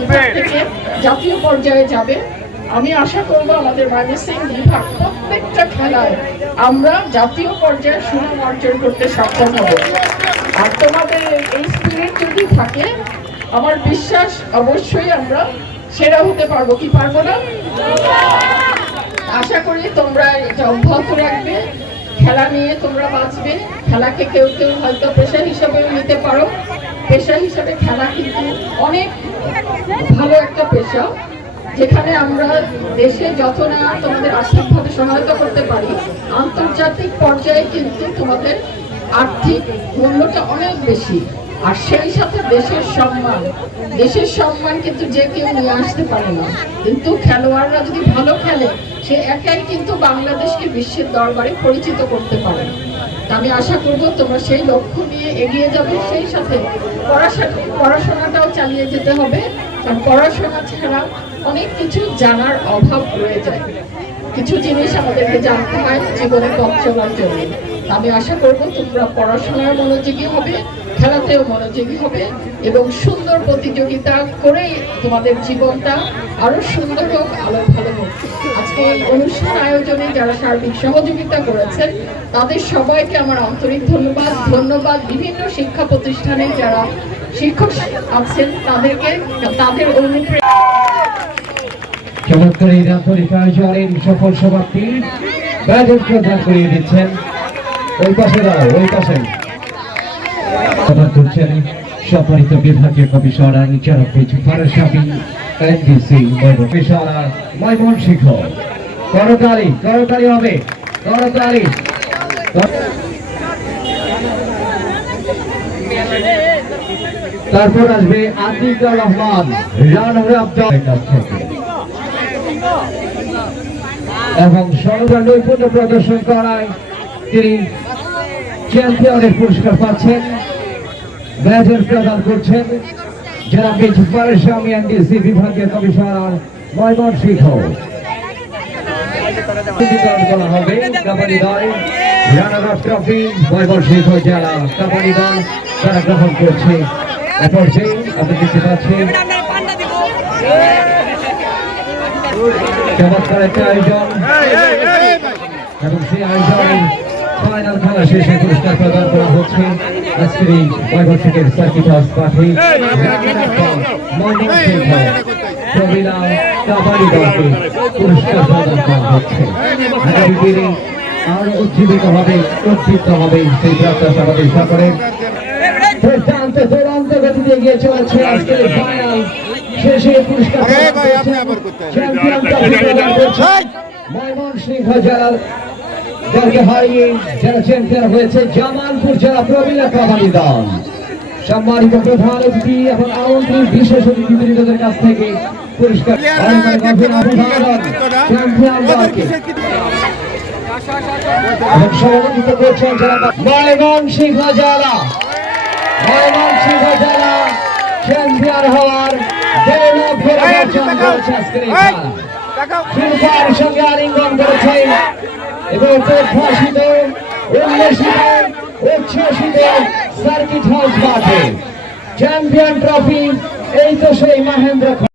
বিভাগ থেকে জাতীয় পর্যায়ে যাবে। আমি আশা করব আমাদের ময়মনসিংহ বিভাগ প্রত্যেকটা খেলায় আমরা জাতীয় পর্যায়ে সুনাম অর্জন করতে সক্ষম হব। আর তোমাদের এই স্পিরিট যদি থাকে, আমার বিশ্বাস অবশ্যই আমরা সেরা হতে পারবো। কি পারবো না? আশা করি তোমরা এটা অব্যাহত রাখবে। খেলা নিয়ে তোমরা বাঁচবে। খেলাকে কেউ কেউ হয়তো পেশা হিসাবেও নিতে পারো। পেশা হিসাবে খেলা কিন্তু অনেক ভালো একটা পেশা, যেখানে আমরা দেশে যত না তোমাদের আর্থিকভাবে সহায়তা করতে পারি, আন্তর্জাতিক পর্যায়ে কিন্তু তোমাদের আর্থিক মূল্যটা অনেক বেশি। আর সেই সাথে দেশের সম্মান কিন্তু যে কেউ নিয়ে আসতে পারে না। কিন্তু খেলোয়াড়রা যদি ভালো খেলে, সে একাই কিন্তু বাংলাদেশকে বিশ্বের দরবারে পরিচিত করতে পারে। আমি আশা করব তোমরা সেই লক্ষ্য নিয়ে এগিয়ে যাবে। সেই সাথে পড়াশোনাটাও চালিয়ে যেতে হবে, কারণ পড়াশোনা ছাড়া অনেক কিছু জানার অভাব রয়ে যায়। কিছু জিনিস আমাদেরকে জানতে হয় জীবনে পথ চলার জন্য। আমি আশা করব তোমরা পড়াশোনার মনোযোগী হবে, খেলাতেও মনোযোগী হবে এবং সুন্দর প্রতিযোগিতা করে তোমাদের জীবনটা আরো সুন্দর হোক, আরো ভালো হোক। আজকে এই অনুষ্ঠান আয়োজনে যারা সার্বিক সহযোগিতা করেছেন তাদের সবাইকে আমার আন্তরিক ধন্যবাদ। বিভিন্ন শিক্ষা প্রতিষ্ঠানে যারা শিক্ষক আছেন তাদেরকে তাদের অনুপ্রেরণা চমৎকার এই রাজনৈতিক আয়োজনের সফল সমাপ্তি ব্যাজন প্রদান করিয়ে দিচ্ছেন। ওই পাশে দাঁড়াও, ওই পাশে করছেন সম্মানিত বিভাগীয় কমিশনার জনাব ফারুক শাফি এনডিসি কমিশনার ময়মনসিংহ। করতালি হবে, করতালি। তারপর আসবে আতিকুর রহমান রানার আপ থেকে এবং সর্বদা নৈপুণ্য প্রদর্শন করায় তিনি চ্যাম্পিয়নের পুরস্কার পাচ্ছেন। মেডেল প্রদান করছেন জনাব ফারুক শাফি এনডিসি বিভাগীয় কমিশনার ময়মনসিংহ। করা হবে কাবাডি দল রানার আপ ট্রফি ময়মনসিংহ জেলা কাবাডি দল তারা গ্রহণ করছে। এ পর্যায়ে আপনি দেখতে পাচ্ছেন চমৎকার একটা আয়োজন এবং সেই আয়োজনের ফাইনাল খেলা শেষে পুরস্কার প্রদান করা হচ্ছে। আজকের এই ময়মনসিংহের সার্কিট হাউস মাঠে ময়মনসিংহ মহিলা কাবাডি দলকে পুরস্কার প্রদান করা হচ্ছে। আগামী দিনে আরো উজ্জীবিত হবে, উদ্দীপ্ত হবে সেই প্রত্যাশা আমাদের সকলের। দুরন্ত গতিতে এগিয়ে চলেছে আজকের ফাইনাল শেষে পুরস্কার ময়মনসিংহ জেলার দলকে হারিয়ে যারা চ্যাম্পিয়ন হয়েছে জামালপুর জেলা প্রবীণা কাবাডি দল। সম্মানিত প্রধান অতিথি এবং আমন্ত্রিত বিশেষ অতিথিবৃন্দদের কাছ থেকে পুরস্কার চ্যাম্পিয়ন দলকে এবং সভাপতিত্ব করছেন ময়মনসিংহ জেলা চ্যাম্পিয়ন হওয়ার গৌরব অর্জন করেছে আজকের এই খেলা। শিল্পার সঙ্গে আলিঙ্গন করেছেন এবং প্রত্যাশিত উল্লেসিত উচ্ছ্বসিত সার্কিট হাউস মাঠে চ্যাম্পিয়ন ট্রফি। এই তো সেই মহেন্দ্র